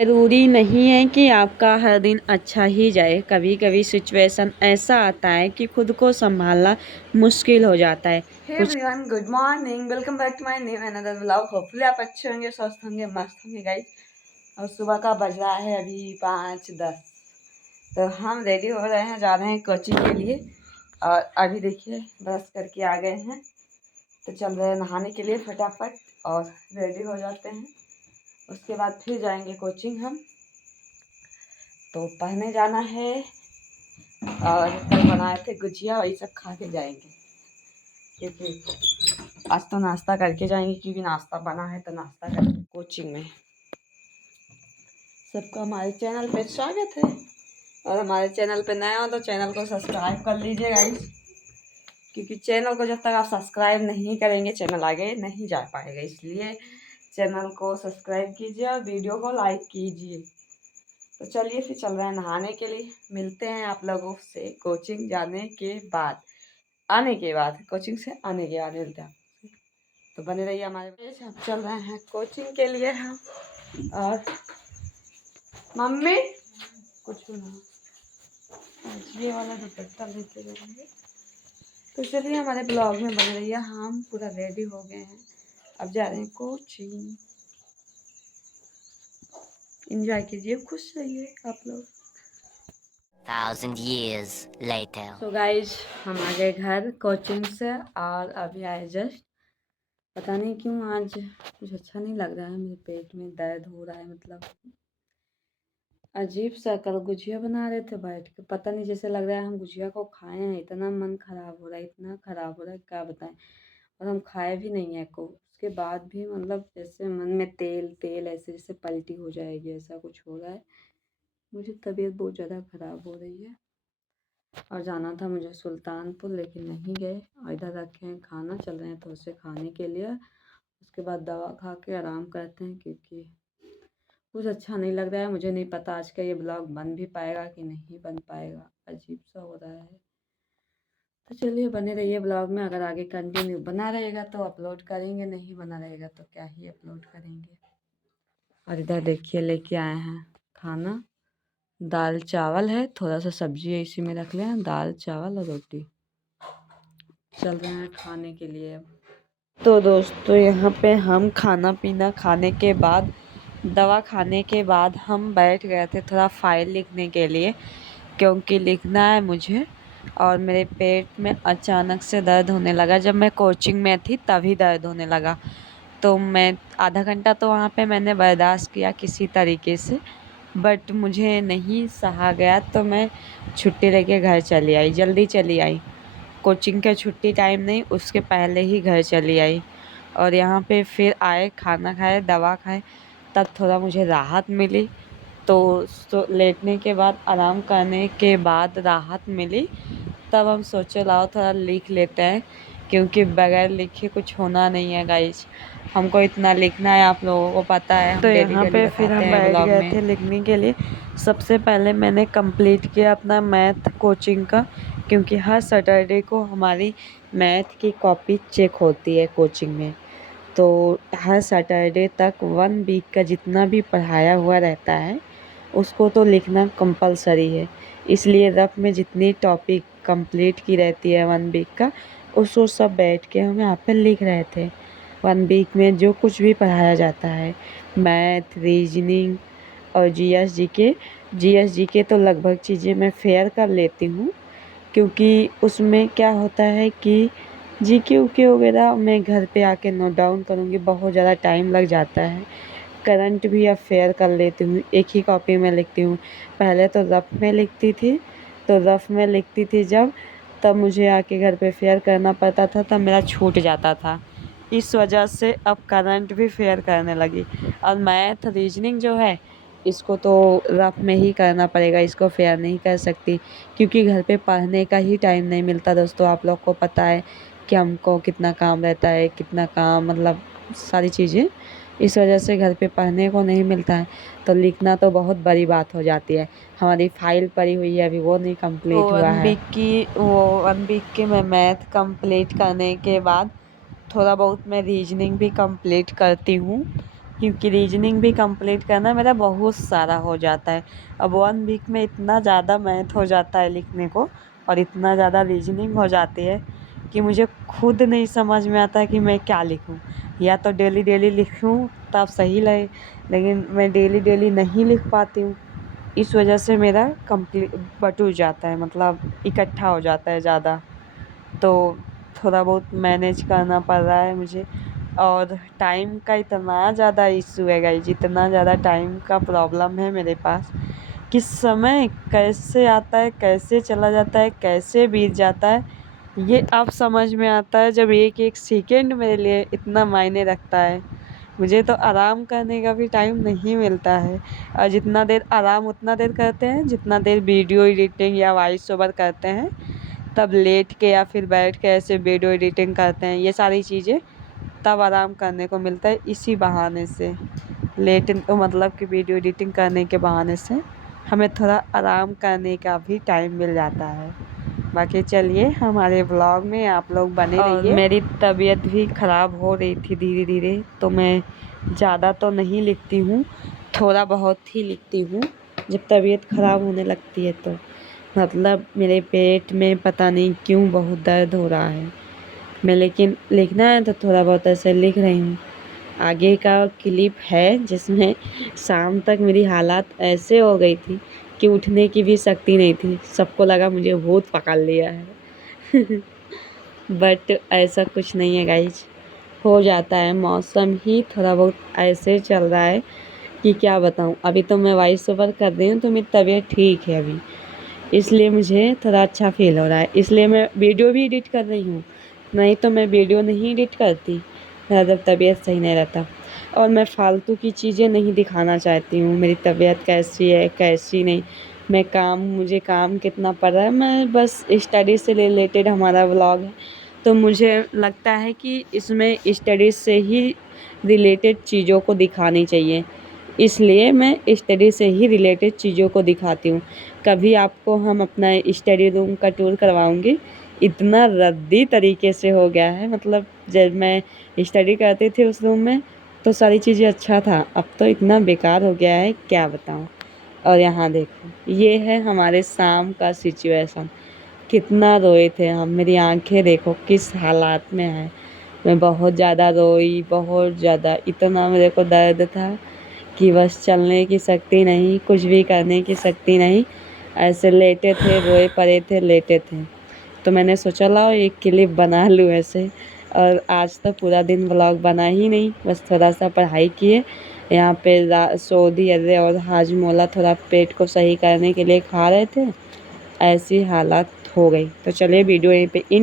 ज़रूरी नहीं है कि आपका हर दिन अच्छा ही जाए। कभी कभी सिचुएशन ऐसा आता है कि खुद को संभालना मुश्किल हो जाता है। Hey everyone, good morning, welcome back to my new another vlog. Hopefully आप अच्छे होंगे, स्वस्थ होंगे, मस्त होंगे गाइस। और सुबह का बज रहा है अभी 5:10। तो हम रेडी हो रहे हैं, जा रहे हैं कोचिंग के लिए। और अभी देखिए ब्रश करके आ गए हैं, तो चल रहे हैं नहाने के लिए फटाफट और रेडी हो जाते हैं। उसके बाद फिर जाएंगे कोचिंग हम। तो पढ़ने जाना है और कल बनाए थे गुजिया, वही सब खा के जाएंगे क्योंकि आज तो नाश्ता करके जाएंगे, क्योंकि नाश्ता बना है तो नाश्ता करके कोचिंग में। सबका हमारे चैनल पे स्वागत है, और हमारे चैनल पे नया हो तो चैनल को सब्सक्राइब कर लीजिए गाइस, क्योंकि चैनल को जब तक आप सब्सक्राइब नहीं करेंगे चैनल आगे नहीं जा पाएगा। इसलिए चैनल को सब्सक्राइब कीजिए और वीडियो को लाइक कीजिए। तो चलिए फिर चल रहे हैं नहाने के लिए। मिलते हैं आप लोगों से कोचिंग जाने के बाद, आने के बाद, कोचिंग से आने के बाद मिलते हैं। तो बने रहिए हमारे पेज। हम चल रहे हैं कोचिंग के लिए हम। और मम्मी कुछ ना, ये वाला दुपट्टा लेके जाएंगे। तो चलिए हमारे ब्लॉग में बने रहिए। हम पूरा रेडी हो गए हैं, अब जा रहे हैं कोचिंग। एंजॉय कीजिए, खुश रहिए आप लोग। 1,000 years later. तो गाइज हम आ गए घर कोचिंग से, और अभी आए जस्ट। पता नहीं क्यों आज कुछ अच्छा नहीं लग रहा है, मेरे पेट में दर्द हो रहा है। मतलब अजीब सा। कल गुजिया बना रहे थे बैठ के, पता नहीं जैसे लग रहा है हम गुजिया को खाए हैं। इतना मन खराब हो रहा है, इतना खराब हो रहा है क्या बताएं। और हम खाए भी नहीं है को, उसके बाद भी मतलब जैसे मन में तेल तेल ऐसे जैसे पलटी हो जाएगी, ऐसा कुछ हो रहा है। मुझे तबीयत बहुत ज़्यादा ख़राब हो रही है। और जाना था मुझे सुल्तानपुर, लेकिन नहीं गए। और इधर रखे हैं खाना, चल रहे हैं तो उसे खाने के लिए। उसके बाद दवा खा के आराम करते हैं, क्योंकि कुछ अच्छा नहीं लग रहा है। मुझे नहीं पता आज का ये ब्लॉग बन भी पाएगा कि नहीं बन पाएगा, अजीब सा हो रहा है। तो चलिए बने रहिए ब्लॉग में। अगर आगे कंटिन्यू बना रहेगा तो अपलोड करेंगे, नहीं बना रहेगा तो क्या ही अपलोड करेंगे। और इधर देखिए लेके आए हैं खाना। दाल चावल है, थोड़ा सा सब्जी है इसी में रख लें। दाल चावल और रोटी। चल रहे हैं खाने के लिए अब। तो दोस्तों यहाँ पे हम खाना पीना खाने के बाद, दवा खाने के बाद हम बैठ गए थे थोड़ा फाइल लिखने के लिए, क्योंकि लिखना है मुझे। और मेरे पेट में अचानक से दर्द होने लगा। जब मैं कोचिंग में थी तभी दर्द होने लगा। तो मैं आधा घंटा तो वहाँ पे मैंने बर्दाश्त किया किसी तरीके से, बट मुझे नहीं सहा गया। तो मैं छुट्टी लेके घर चली आई, जल्दी चली आई। कोचिंग का छुट्टी टाइम नहीं, उसके पहले ही घर चली आई। और यहाँ पे फिर आए, खाना खाए, दवा खाए, तब थोड़ा मुझे राहत मिली। तो लेटने के बाद, आराम करने के बाद राहत मिली। तब हम सोचे लाओ थोड़ा लिख लेते हैं, क्योंकि बगैर लिखे कुछ होना नहीं है गाइस। हमको इतना लिखना है, आप लोगों को पता है। हम तो यहाँ पे फिर हम बैठ गए थे लिखने के लिए। सबसे पहले मैंने कंप्लीट किया अपना मैथ कोचिंग का, क्योंकि हर सैटरडे को हमारी मैथ की कॉपी चेक होती है कोचिंग में। तो हर सैटरडे तक 1 वीक का जितना भी पढ़ाया हुआ रहता है उसको तो लिखना कंपलसरी है। इसलिए रफ में जितनी टॉपिक कंप्लीट की रहती है 1 वीक का, उसको सब बैठ के हम यहाँ पे लिख रहे थे। 1 वीक में जो कुछ भी पढ़ाया जाता है, मैथ, रीजनिंग और जीएस जीके तो लगभग चीज़ें मैं फेयर कर लेती हूँ, क्योंकि उसमें क्या होता है कि जीके उके वगैरह मैं घर पे आके नोट डाउन करूँगी, बहुत ज़्यादा टाइम लग जाता है। करंट भी अब फेयर कर लेती हूँ, एक ही कॉपी में लिखती हूँ। पहले तो रफ में लिखती थी, तो रफ में लिखती थी जब, तब मुझे आके घर पे फेयर करना पड़ता था, तब मेरा छूट जाता था। इस वजह से अब करंट भी फेयर करने लगी। और मैथ रीजनिंग जो है, इसको तो रफ में ही करना पड़ेगा, इसको फेयर नहीं कर सकती, क्योंकि घर पे पढ़ने का ही टाइम नहीं मिलता। दोस्तों आप लोग को पता है कि हमको कितना काम रहता है, कितना काम, मतलब सारी चीज़ें। इस वजह से घर पे पढ़ने को नहीं मिलता है, तो लिखना तो बहुत बड़ी बात हो जाती है। हमारी फाइल पड़ी हुई है अभी, वो नहीं कंप्लीट हुआ है। वो 1 वीक की मैं मैथ कंप्लीट करने के बाद थोड़ा बहुत मैं रीजनिंग भी कंप्लीट करती हूँ। क्योंकि रीजनिंग भी कंप्लीट करना मेरा बहुत सारा हो जाता है। अब 1 वीक में इतना ज़्यादा मैथ हो जाता है लिखने को और इतना ज़्यादा रीजनिंग हो जाती है कि मुझे खुद नहीं समझ में आता है कि मैं क्या लिखूं। या तो डेली डेली लिखूं तब सही लगे, लेकिन मैं डेली डेली नहीं लिख पाती हूँ। इस वजह से मेरा कंप्लीट बटुर जाता है, मतलब इकट्ठा हो जाता है ज़्यादा। तो थोड़ा बहुत मैनेज करना पड़ रहा है मुझे। और टाइम का इतना ज़्यादा इशू है गाइस, इतना ज़्यादा टाइम का प्रॉब्लम है मेरे पास कि समय कैसे आता है, कैसे चला जाता है, कैसे बीत जाता है, ये अब समझ में आता है जब एक एक सेकेंड मेरे लिए इतना मायने रखता है। मुझे तो आराम करने का भी टाइम नहीं मिलता है, और जितना देर आराम उतना देर करते हैं जितना देर वीडियो एडिटिंग या वॉइस ओवर करते हैं, तब लेट के या फिर बैठ के ऐसे वीडियो एडिटिंग करते हैं, ये सारी चीज़ें तब आराम करने को मिलता है। इसी बहाने से लेट तो मतलब कि वीडियो एडिटिंग करने के बहाने से हमें थोड़ा आराम करने का भी टाइम मिल जाता है। बाकी चलिए हमारे ब्लॉग में आप लोग बने रहिए। मेरी तबीयत भी ख़राब हो रही थी धीरे धीरे, तो मैं ज़्यादा तो नहीं लिखती हूँ, थोड़ा बहुत ही लिखती हूँ जब तबीयत ख़राब होने लगती है तो। मतलब मेरे पेट में पता नहीं क्यों बहुत दर्द हो रहा है, मैं लेकिन लिखना है तो थोड़ा बहुत ऐसे लिख रही हूँ। आगे का क्लिप है जिसमें शाम तक मेरी हालत ऐसे हो गई थी कि उठने की भी शक्ति नहीं थी, सबको लगा मुझे भूत पकड़ लिया है। बट ऐसा कुछ नहीं है गाइज, हो जाता है, मौसम ही थोड़ा बहुत ऐसे चल रहा है कि क्या बताऊँ। अभी तो मैं वॉइस ओवर कर रही हूँ तो मेरी तबीयत ठीक है अभी, इसलिए मुझे थोड़ा अच्छा फील हो रहा है, इसलिए मैं वीडियो भी एडिट कर रही हूँ। नहीं तो मैं वीडियो नहीं एडिट करती मेरा जब तबीयत सही नहीं रहता। और मैं फालतू की चीज़ें नहीं दिखाना चाहती हूँ, मेरी तबीयत कैसी है कैसी नहीं, मुझे काम कितना पड़ रहा है, मैं बस स्टडी से रिलेटेड हमारा व्लॉग है, तो मुझे लगता है कि इसमें स्टडी से ही रिलेटेड चीज़ों को दिखानी चाहिए, इसलिए मैं स्टडी से ही रिलेटेड चीज़ों को दिखाती हूँ। कभी आपको हम अपना स्टडी रूम का टूर करवाऊँगी, इतना रद्दी तरीके से हो गया है, मतलब जब मैं स्टडी करती थी उस रूम में तो सारी चीज़ें अच्छा था, अब तो इतना बेकार हो गया है क्या बताऊँ। और यहाँ देखो ये है हमारे शाम का सिचुएशन, कितना रोए थे हम, मेरी आंखें देखो किस हालात में है। मैं बहुत ज़्यादा रोई, बहुत ज़्यादा, इतना मेरे को दर्द था कि बस चलने की शक्ति नहीं, कुछ भी करने की शक्ति नहीं, ऐसे लेटे थे, रोए पड़े थे, लेटे थे। तो मैंने सोचा लाओ एक क्लिप बना लूँ ऐसे। और आज तो पूरा दिन व्लॉग बना ही नहीं, बस थोड़ा सा पढ़ाई किए, यहाँ पे सऊदी अरब और हाजमोला थोड़ा पेट को सही करने के लिए खा रहे थे, ऐसी हालत हो गई। तो चलिए वीडियो यहीं पे इन